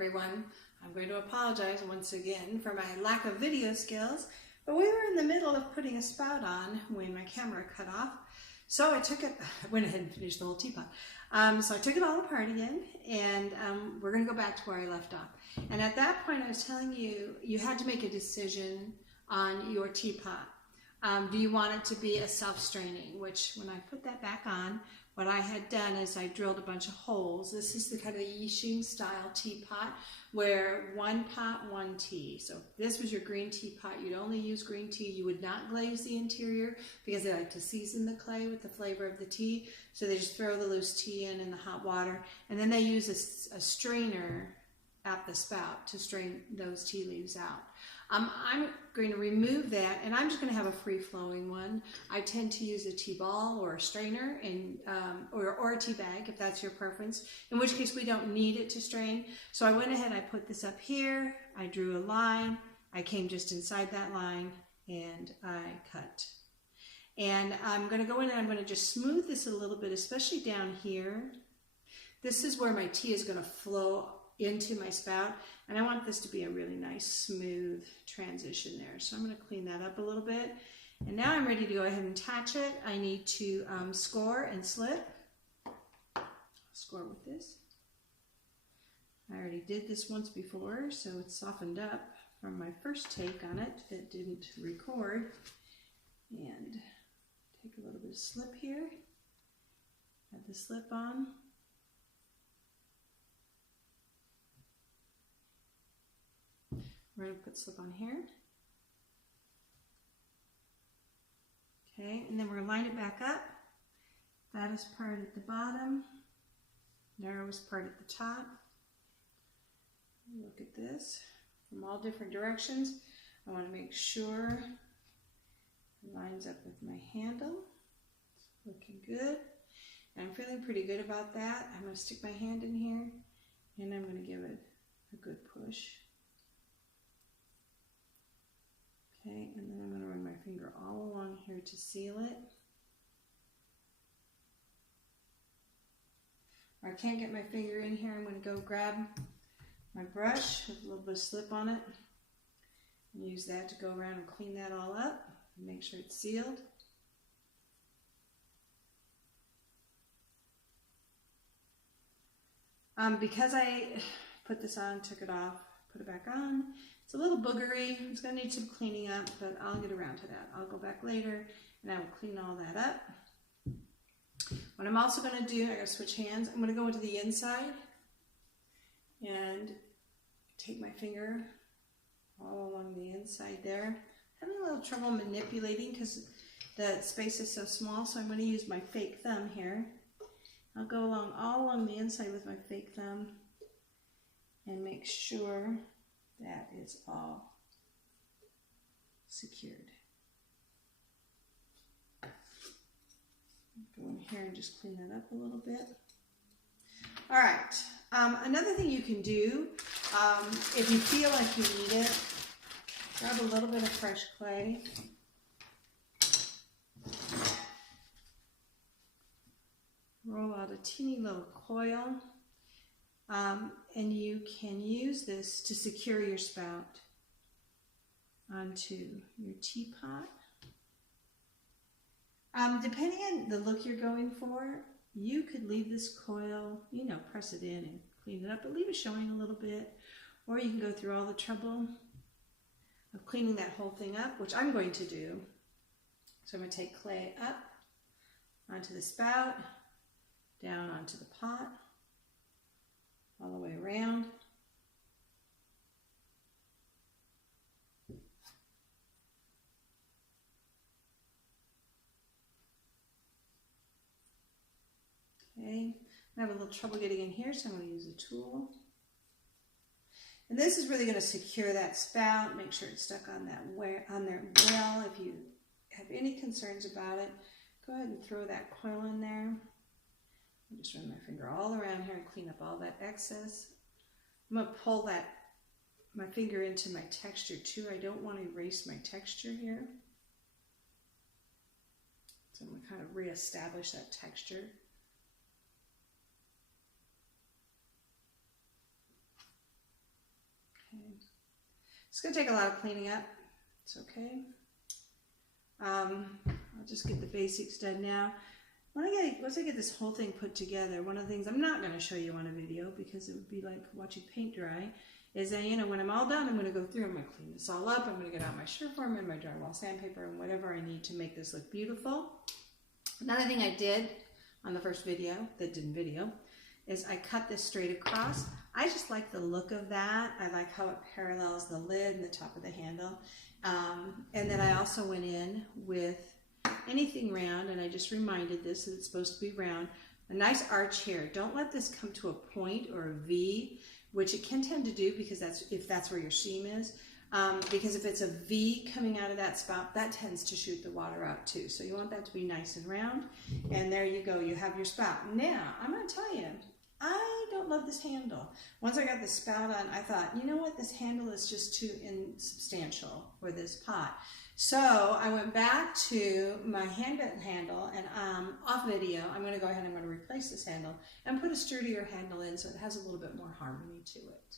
everyone. I'm going to apologize once again for my lack of video skills, but we were in the middle of putting a spout on when my camera cut off. So I took it, I went ahead and finished the whole teapot. So I took it all apart again, and we're going to go back to where I left off. And at that point I was telling you, you had to make a decision on your teapot. Do you want it to be a self-straining, which when I put that back on, what I had done is I drilled a bunch of holes. This is the kind of Yixing style teapot where one pot, one tea. So if this was your green teapot, you'd only use green tea. You would not glaze the interior because they like to season the clay with the flavor of the tea. So they just throw the loose tea in the hot water, and then they use a strainer at the spout to strain those tea leaves out. I'm going to remove that, and I'm just going to have a free-flowing one. I tend to use a tea ball or a strainer, and or a tea bag if that's your preference, in which case we don't need it to strain. So I went ahead, I put this up here, I drew a line, I came just inside that line, and I cut. And I'm going to go in and I'm going to just smooth this a little bit, especially down here. This is where my tea is going to flow into my spout, and I want this to be a really nice smooth transition there. So I'm going to clean that up a little bit, and now I'm ready to go ahead and attach it. I need to score and slip. Score with this. I already did this once before, so it's softened up from my first take on it that didn't record. And take a little bit of slip here, add the slip on. We're going to put slip on here. Okay, and then we're going to line it back up. Fattest part at the bottom, narrowest part at the top. Look at this from all different directions. I want to make sure it lines up with my handle. It's looking good. And I'm feeling pretty good about that. I'm going to stick my hand in here, and I'm going to give it a good push. Okay, and then I'm going to run my finger all along here to seal it. If I can't get my finger in here, I'm going to go grab my brush with a little bit of slip on it and use that to go around and clean that all up and make sure it's sealed. Because I put this on, took it off, put it back on, it's a little boogery. It's going to need some cleaning up, but I'll get around to that. I'll go back later and I will clean all that up. What I'm also going to do, I got to switch hands. I'm going to go into the inside and take my finger all along the inside there. Having a little trouble manipulating because the space is so small, so I'm going to use my fake thumb here. I'll go along all along the inside with my fake thumb and make sure that is all secured. Go in here and just clean that up a little bit. All right, another thing you can do, if you feel like you need it, grab a little bit of fresh clay. Roll out a teeny little coil. And you can use this to secure your spout onto your teapot. Depending on the look you're going for, you could leave this coil, press it in and clean it up, but leave it showing a little bit. Or you can go through all the trouble of cleaning that whole thing up, which I'm going to do. So I'm going to take clay up onto the spout, down onto the pot, all the way around. Okay, I have a little trouble getting in here, so I'm going to use a tool. And this is really going to secure that spout, make sure it's stuck on that on there well. If you have any concerns about it, go ahead and throw that coil in there. I'll just run my finger all around here and clean up all that excess. I'm going to pull my finger into my texture too. I don't want to erase my texture here. So I'm going to kind of reestablish that texture. It's going to take a lot of cleaning up. It's okay. I'll just get the basics done now. Once I get this whole thing put together, one of the things I'm not going to show you on a video because it would be like watching paint dry, is that, you know, when I'm all done, I'm going to go through, I'm going to clean this all up, I'm going to get out my Surform and my drywall sandpaper and whatever I need to make this look beautiful. Another thing I did on the first video, that didn't video, is I cut this straight across. I just like the look of that. I like how it parallels the lid and the top of the handle. And then I also went in with anything round, and I just reminded this that it's supposed to be round. A nice arch here. Don't let this come to a point or a V, which it can tend to do because if that's where your seam is. Because if it's a V coming out of that spout, that tends to shoot the water out too. So you want that to be nice and round. And there you go, you have your spout. Now, I'm going to tell you, I don't love this handle. Once I got the spout on, I thought, you know what, this handle is just too insubstantial for this pot. So I went back to my hand-bent handle, and off video, I'm going to go ahead and I'm going to replace this handle and put a sturdier handle in so it has a little bit more harmony to it.